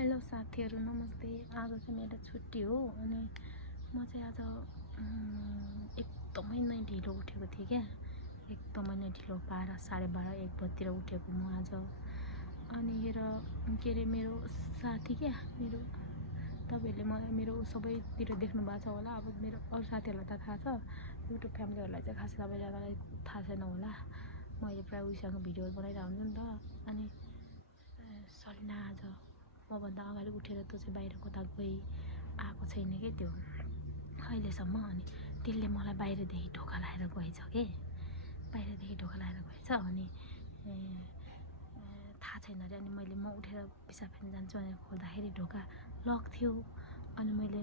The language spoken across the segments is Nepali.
हेलो साथीहरू नमस्ते। आज चाहिँ मेरो छुट्टी हो अनि म चाहिँ आज एकदमै नै ढिलो उठेको थिएँ क्या। एकदमै नै ढिलो 12, 12:30, 1 बजीतिर उठेको म आज। अनि के अरे मेरो साथी क्या, मेरो तपाईँहरूले मलाई मेरो सबैतिर देख्नु भएको छ होला। अब मेरो अरू साथीहरूलाई त थाहा छ, युट्युब फ्यामिलीहरूलाई चाहिँ खासै सबैजनालाई थाहा छैन होला। मैले प्रायः उसँग भिडियोहरू बनाइरहेको हुन्छु नि त। अनि सलिना आज मभन्दा अगाडि उठेर त्यो चाहिँ बाहिर कता आएको छैन कि त्यो अहिलेसम्म। अनि त्यसले मलाई बाहिरदेखि ढोका लाएर गएछ कि, बाहिरदेखि ढोका लाएर गएछ। अनि थाहा छैन अरे। अनि म उठेर पिसाब फेर्न जान्छु भनेर खोल्दाखेरि ढोका लक थियो। अनि मैले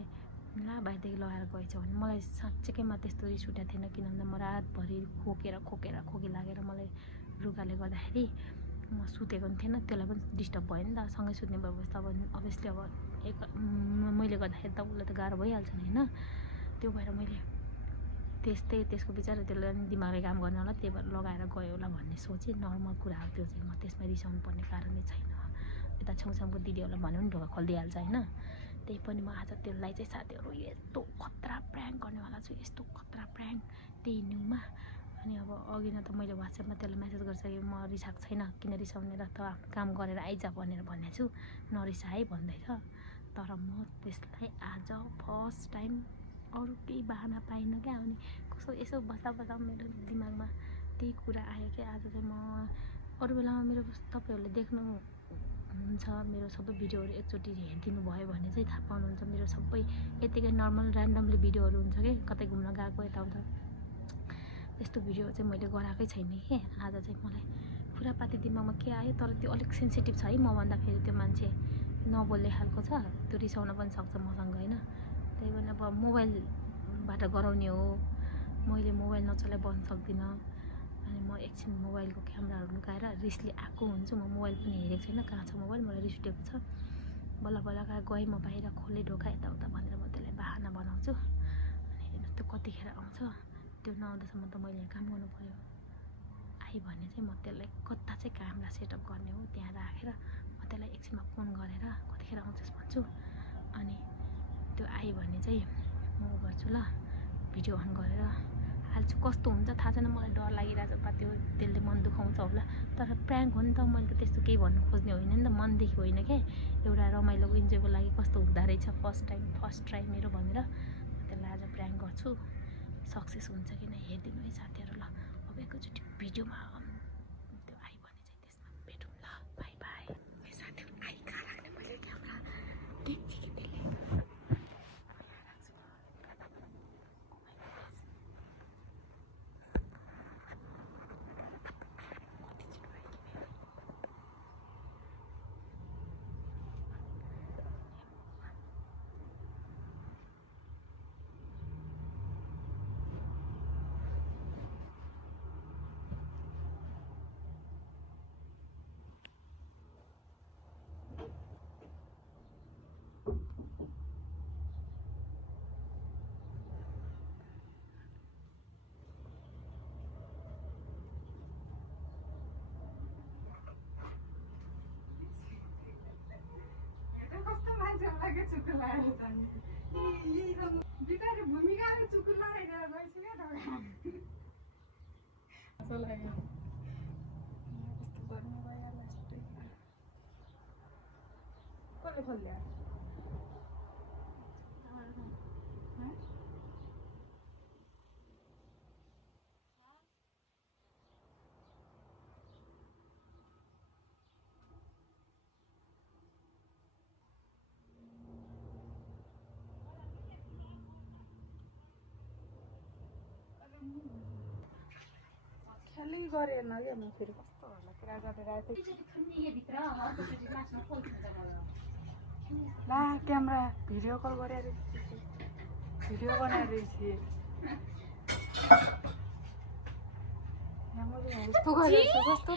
ला बाहिरदेखि लगाएर गएछ भने मलाई साँच्चैकैमा त्यस्तो रिस उठेको थिएन, किन भन्दा म रातभरि खोकी लागेर मलाई रुगाले गर्दाखेरि म सुतेको पनि थिएन। त्यसलाई पनि डिस्टर्ब भयो नि त, सँगै सुत्ने भएपछि त अब अभियसली अब मैले गर्दाखेरि त उसलाई त गाह्रो भइहाल्छ नि होइन। त्यो भएर मैले त्यसको बिचारा त्यसलाई पनि दिमागले काम गर्ने होला, त्यही भएर लगाएर गयो होला भन्ने सोचेँ। नर्मल कुरा हो त्यो चाहिँ, म त्यसमा रिसाउनु पर्ने कारणै छैन। यता छेउछाउको दिदीहरूलाई भन्यो भने ढोका खोलिदिइहाल्छ होइन। त्यही पनि म आज त्यसलाई चाहिँ साथीहरू यस्तो खतरा प्र्याङ्क गर्नेवाला छु, यस्तो खतरा प्र्याङ्क त्यही न्युमा। अनि अब अघि न त मैले वाट्सएपमा त्यसलाई मेसेज गरिसकेँ, म रिसाएको छैन, किन रिसाउने र त काम गरेर आइज भनेर भनेको छु, नरिसा है भन्दैछ। तर म त्यसलाई आज फर्स्ट टाइम अरू केही बाहना पाइनँ क्या। अनि कस्तो यसो बस्दा मेरो दिमागमा त्यही कुरा आयो क्या। आज चाहिँ म अरू बेलामा मेरो तपाईँहरूले देख्नुहुन्छ, मेरो सबै भिडियोहरू एकचोटि हेरिदिनु भयो भने चाहिँ थाहा पाउनुहुन्छ। मेरो सबै यतिकै नर्मल ऱ्यान्डमली भिडियोहरू हुन्छ कि, कतै घुम्न गएको यताउता, त्यस्तो भिडियो चाहिँ मैले गराएकै छैन कि। आज चाहिँ मलाई खुरापाती दिमागमा के आयो, तर त्यो अलिक सेन्सिटिभ छ है मभन्दा। फेरि त्यो मान्छे नबोल्ने खालको छ, त्यो रिसाउन पनि सक्छ मसँग होइन। त्यही भएर अब मोबाइलबाट गराउने हो, मैले मोबाइल नचलाइ बस्न सक्दिनँ। अनि म एकछिन मोबाइलको क्यामेराहरू लुकाएर रिसले आएको हुन्छु। म मोबाइल पनि हेरेको छैन, कहाँ छ मोबाइल, मलाई रिस उठेको छ। बल्ल गएँ म बाहिर, खोलेँ ढोका यताउता भनेर म त्यसलाई बाहना बनाउँछु। अनि हेर्नुहोस् त्यो कतिखेर आउँछ, त्यो नआउँदासम्म त मैले काम गर्नु पऱ्यो। आयो भने चाहिँ म त्यसलाई कता चाहिँ क्यामेरा सेटअप गर्ने हो त्यहाँ राखेर म त्यसलाई एकछिनमा फोन गरेर कतिखेर आउँछस् भन्छु। अनि त्यो आयो भने चाहिँ म गर्छु ल, भिडियो अन गरेर हाल्छु। कस्तो हुन्छ थाहा छैन, मलाई डर लागिरहेछ। त्यसले मन दुखाउँछ होला, तर प्र्याङ्क हो नि त। मैले त त्यस्तो केही भन्नु खोज्ने होइन नि त, मनदेखि होइन क्या। एउटा रमाइलो इन्जोयको लागि कस्तो हुँदो रहेछ, फर्स्ट ट्राई मेरो भनेर त्यसलाई आज प्र्याङ्क गर्छु। सक्सेस हुन्छ कि नै हेरिदिनु है साथीहरू ल। अब एकैचोटि भिडियोमा त्यो आयो भने चाहिँ त्यसमा भेटौँ ल। बाई बाई साथीहरू। आइ कहाँ राख्ने मैले क्यामेरा देख्छु कि त्यसले बिचारी भूमिकाले चुकुल लगाइदिएर गएछ क्या ढोका। कस्तो गर्नु भयो लास्टै कसले खोल्यो खेली गरेन क्या। म फेरि कस्तो होला कुरा गरेर आएको ला क्यामेरा भिडियो कल गरेर भिडियो बनाएर थिएँ। कस्तो गरेछ कस्तो